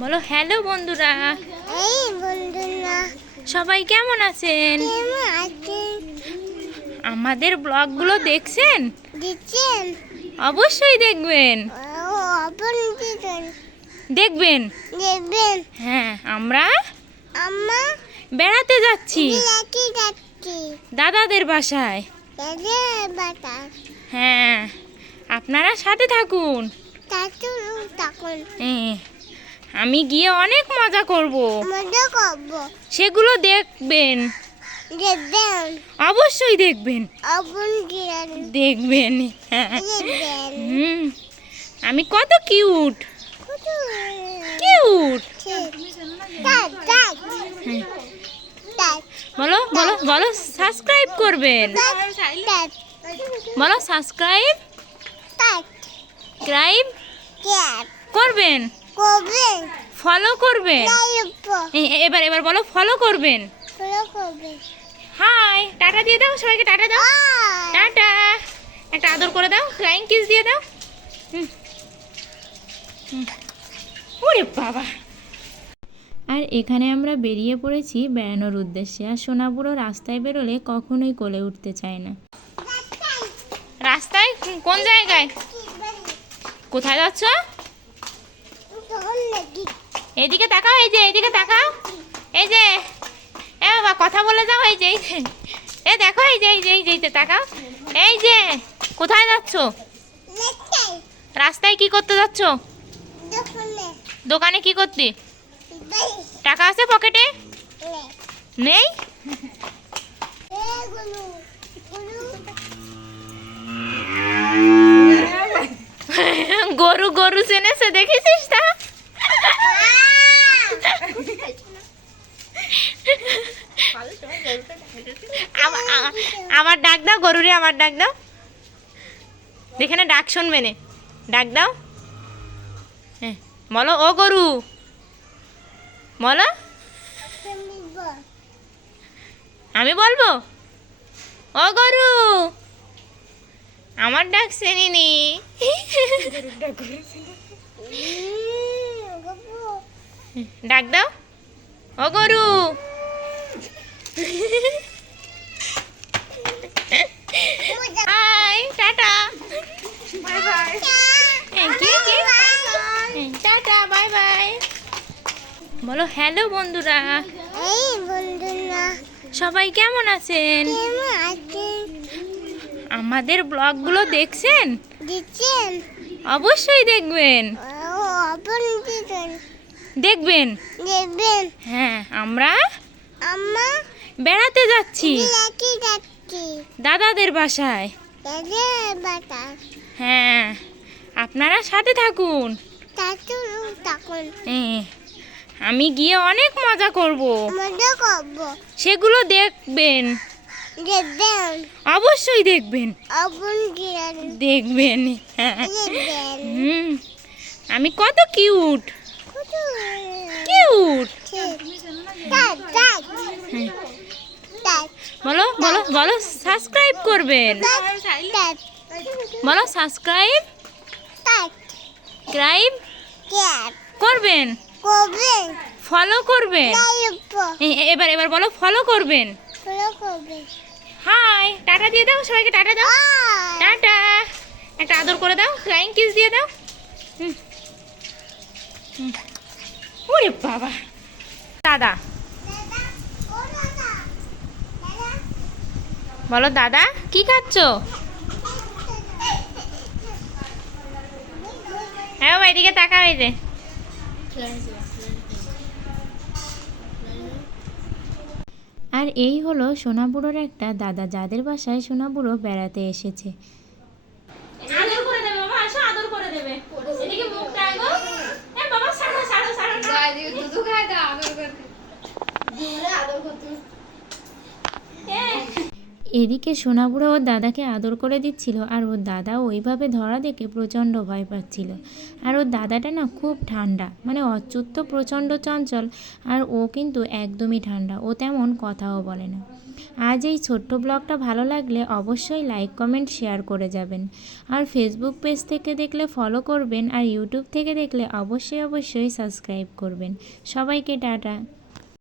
বলো হ্যালো বন্ধুরা। এই বন্ধুরা। সবাই কেমন আছেন? কেমন আছেন? আমাদের ব্লগগুলো দেখছেন? দেখছেন? অবশ্যই দেখবেন। দেখবেন? দেবেন হ্যাঁ আমরা আম্মা বেড়াতে যাচ্ছি। দাদাদের বাসায়। হ্যাঁ আপনারা সাথে থাকুন। তখন হ্যাঁ, আমি গিয়ে অনেক মজা করব। মজা করব। সেগুলো দেখবেন। অবশ্যই দেখবেন। দেখবেন। হুম। আমি কত কিউট। কিউট। বলো বলো বলো সাবস্ক্রাইব করবেন। বলো সাবস্ক্রাইব। ক্রাইব। ক্যাট করবেন? ফলো করবেন এবার এবার বলো ফলো করবেন? ফলো কবে হাই টাটা দিয়ে দাও সবাইকে টাটা দাও। টাটা। একটা আদর করে দাও ফ্লাইং কিস দিয়ে দাও। ওরে বাবা। আর এখানে আমরা বেরিয়ে পড়েছি বেড়ানোর উদ্দেশ্যে। আর সোনাপুরো রাস্তায় বেরোলে কখনোই কোলে উঠতে চায় না। রাস্তায়। কোন জায়গায়? কোথায় যাচ্ছ? এইদিকে তাকাও এই যে, এদিকে তাকাও এই যে, এ বাবা, কথা বলে যাও, এই যে এই যে। এ দেখো, এই যে এই যে এই যে, এই তাকাও এই যে, কোথায় যাচ্ছ? রাস্তায় কি করতে যাচ্ছ? দোকানে কি করতে? টাকা আছে পকেটে? নেই? গরু গরু চেনেছে, দেখেছিস তা আমা- আ- আমার ডাক দাও, গরুরে আমার ডাক দাও। দেখে না ডাক শুনবে নে। ডাক দাও। হ্যাঁ বলো, ও গরু। বলো। আমি বলব? ও গরু। আমার ডাক চেনিনি ডাক দাও। ও গরু। হাই টাটা বাই বাই কি কি টাটা বাই বাই বলো হ্যালো বন্ধুরা. এই বন্ধুরা। সবাই কেমন আছেন? কেমন আছেন? আমাদের ব্লগগুলো দেখছেন? দিচ্ছেন অবশ্যই দেখবেন। দিচ্ছেন দেখবেন। হ্যাঁ আমরা? আম্মা? বেড়াতে যাচ্ছি। দাদাদের বাসায়। হ্যাঁ আপনারা সাথে থাকুন। হ্যাঁ, আমি গিয়ে অনেক মজা করব। সেগুলো দেখবেন। অবশ্যই দেখবেন। দেখবেন। হুম আমি কত কিউট। কিউট। বলো বলো বলো সাবস্ক্রাইব করবেন। বলো সাবস্ক্রাইব ক্রাইব করবেন। ফলো করবেন। এবার এবার বলো ফলো করবেন। হাই টাটা দিয়ে দাও, সবাইকে টাটা দাও। টাটা। একটা আদর করে দাও ফ্লাইং কিস দিয়ে দাও। হুম। ওরে বাবা। দাদা। বলো দাদা, কি খাচ্ছ? হ্যাঁ এদিকে তাকা হয়েছে আর এই হলো সোনাবুড়োর একটা দাদা, যাদের বাসায় সোনাবুড়ো বেড়াতে এসেছে আদর করে দেবে বাবা আসো আদর করে দেবে এদিকে মুখটা আগো এ বাবা ছাড়ো ছাড়ো ছাড়ো না এ, এদিকে সোনাবুড়ো ওর দাদাকে আদর করে দিচ্ছিল আর ওর দাদা ওইভাবে ধরা দেখে প্রচণ্ড ভয় পাচ্ছিল। আর ওর দাদাটা না খুব ঠান্ডা মানে অচ্যুত তো প্রচণ্ড চঞ্চল আর ও কিন্তু একদমই ঠান্ডা, ও তেমন কথাও বলে না। আজ এই ছোট্ট ব্লগটা ভালো লাগলে অবশ্যই লাইক, কমেন্ট, শেয়ার করে যাবেন। আর ফেসবুক পেজ থেকে দেখলে ফলো করবেন আর ইউটিউব থেকে দেখলে অবশ্যই অবশ্যই সাবস্ক্রাইব করবেন। সবাইকে টাটা।